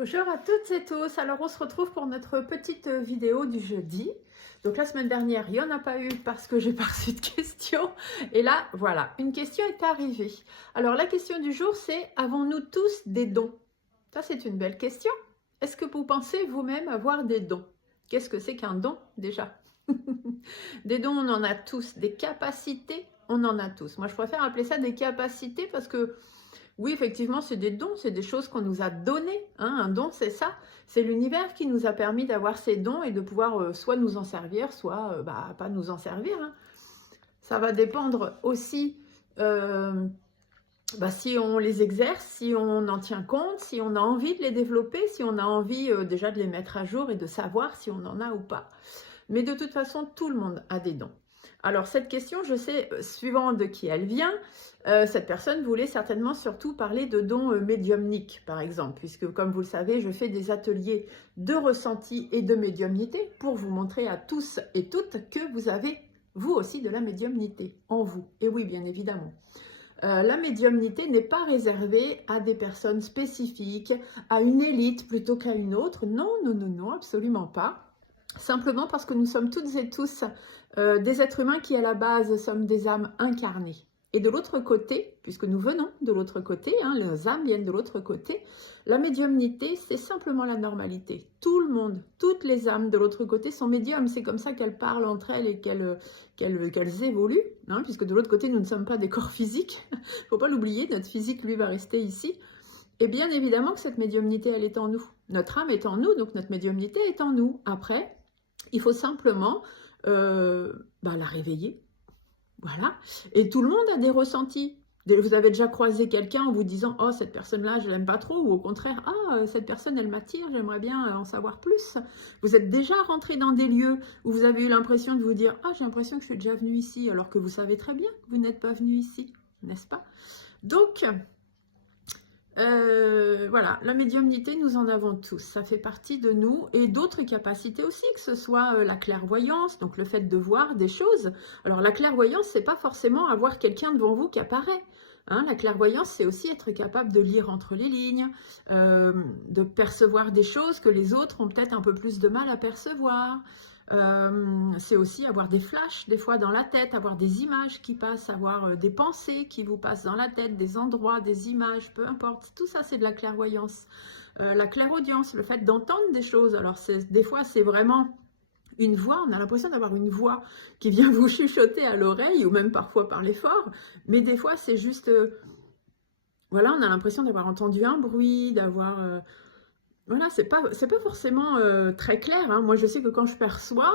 Bonjour à toutes et tous, alors on se retrouve pour notre petite vidéo du jeudi. Donc la semaine dernière, il n'y en a pas eu parce que j'ai pas reçu de questions. Et là, voilà, une question est arrivée. Alors la question du jour, c'est: avons-nous tous des dons? Ça, c'est une belle question. Est-ce que vous pensez vous-même avoir des dons? Qu'est-ce que c'est qu'un don déjà? Des dons, on en a tous. Des capacités, on en a tous. Moi, je préfère appeler ça des capacités parce que oui, effectivement, c'est des dons, c'est des choses qu'on nous a données. Hein. Un don, c'est ça. C'est l'univers qui nous a permis d'avoir ces dons et de pouvoir soit nous en servir, soit pas nous en servir. Hein. Ça va dépendre aussi si on les exerce, si on en tient compte, si on a envie de les développer, si on a envie déjà de les mettre à jour et de savoir si on en a ou pas. Mais de toute façon, tout le monde a des dons. Alors cette question, je sais, suivant de qui elle vient, cette personne voulait certainement surtout parler de dons médiumniques, par exemple, puisque comme vous le savez, je fais des ateliers de ressenti et de médiumnité pour vous montrer à tous et toutes que vous avez, vous aussi, de la médiumnité en vous. Et oui, bien évidemment. La médiumnité n'est pas réservée à des personnes spécifiques, à une élite plutôt qu'à une autre. Non, non, non, non, absolument pas. Simplement parce que nous sommes toutes et tous des êtres humains qui, à la base, sommes des âmes incarnées. Et de l'autre côté, puisque nous venons de l'autre côté, hein, les âmes viennent de l'autre côté, la médiumnité, c'est simplement la normalité. Tout le monde, toutes les âmes de l'autre côté sont médiums. C'est comme ça qu'elles parlent entre elles et qu'elles évoluent, hein, puisque de l'autre côté, nous ne sommes pas des corps physiques. Il ne faut pas l'oublier, notre physique, lui, va rester ici. Et bien évidemment que cette médiumnité, elle est en nous. Notre âme est en nous, donc notre médiumnité est en nous. Après, il faut simplement la réveiller. Voilà. Et tout le monde a des ressentis. Vous avez déjà croisé quelqu'un en vous disant: oh, cette personne-là, je l'aime pas trop, ou au contraire: ah, cette personne, elle m'attire, j'aimerais bien en savoir plus. Vous êtes déjà rentré dans des lieux où vous avez eu l'impression de vous dire: ah, j'ai l'impression que je suis déjà venu ici, alors que vous savez très bien que vous n'êtes pas venu ici, n'est-ce pas? Donc, voilà, la médiumnité, nous en avons tous, ça fait partie de nous, et d'autres capacités aussi, que ce soit la clairvoyance, donc le fait de voir des choses. Alors la clairvoyance, c'est pas forcément avoir quelqu'un devant vous qui apparaît. Hein, la clairvoyance, c'est aussi être capable de lire entre les lignes, de percevoir des choses que les autres ont peut-être un peu plus de mal à percevoir. C'est aussi avoir des flashs des fois dans la tête, avoir des images qui passent, avoir des pensées qui vous passent dans la tête, des endroits, des images, peu importe. Tout ça, c'est de la clairvoyance. La clairaudience, le fait d'entendre des choses. Alors des fois, c'est vraiment une voix, on a l'impression d'avoir une voix qui vient vous chuchoter à l'oreille, ou même parfois par l'effort, mais des fois, c'est juste... voilà, on a l'impression d'avoir entendu un bruit, d'avoir... Voilà, c'est pas forcément très clair. Hein. Moi, je sais que quand je perçois,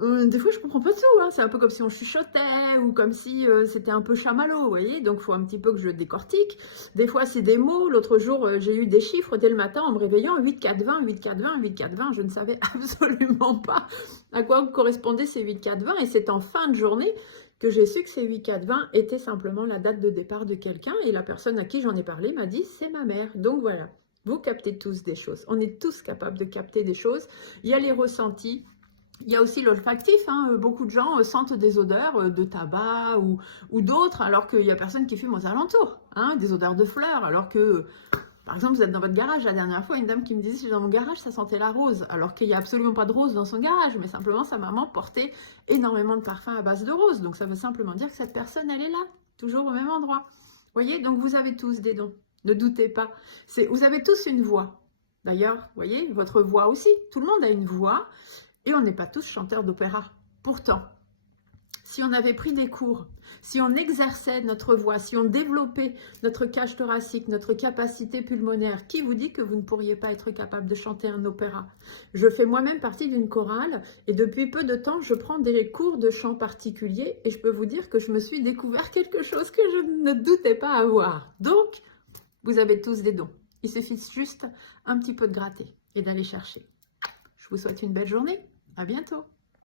des fois, je comprends pas tout. Hein. C'est un peu comme si on chuchotait ou comme si c'était un peu chamallow, vous voyez. Donc, il faut un petit peu que je décortique. Des fois, c'est des mots. L'autre jour, j'ai eu des chiffres dès le matin en me réveillant. 8, 4, 20, 8, 4, 20, 8, 4, 20. Je ne savais absolument pas à quoi correspondaient ces 8, 4, 20. Et c'est en fin de journée que j'ai su que ces 8, 4, 20 étaient simplement la date de départ de quelqu'un. Et la personne à qui j'en ai parlé m'a dit: c'est ma mère. Donc, voilà. Vous captez tous des choses. On est tous capables de capter des choses. Il y a les ressentis. Il y a aussi l'olfactif. Hein. Beaucoup de gens sentent des odeurs de tabac ou d'autres, alors qu'il n'y a personne qui fume aux alentours. Hein. Des odeurs de fleurs, alors que, par exemple, vous êtes dans votre garage. La dernière fois, une dame qui me disait: dans mon garage, ça sentait la rose. Alors qu'il n'y a absolument pas de rose dans son garage. Mais simplement, sa maman portait énormément de parfums à base de rose. Donc, ça veut simplement dire que cette personne, elle est là, toujours au même endroit. Vous voyez, donc vous avez tous des dons. Ne doutez pas. Vous avez tous une voix. D'ailleurs, vous voyez, votre voix aussi. Tout le monde a une voix et on n'est pas tous chanteurs d'opéra. Pourtant, si on avait pris des cours, si on exerçait notre voix, si on développait notre cage thoracique, notre capacité pulmonaire, qui vous dit que vous ne pourriez pas être capable de chanter un opéra? Je fais moi-même partie d'une chorale et depuis peu de temps, je prends des cours de chant particuliers et je peux vous dire que je me suis découvert quelque chose que je ne doutais pas avoir. Donc, vous avez tous des dons. Il suffit juste un petit peu de gratter et d'aller chercher. Je vous souhaite une belle journée. À bientôt.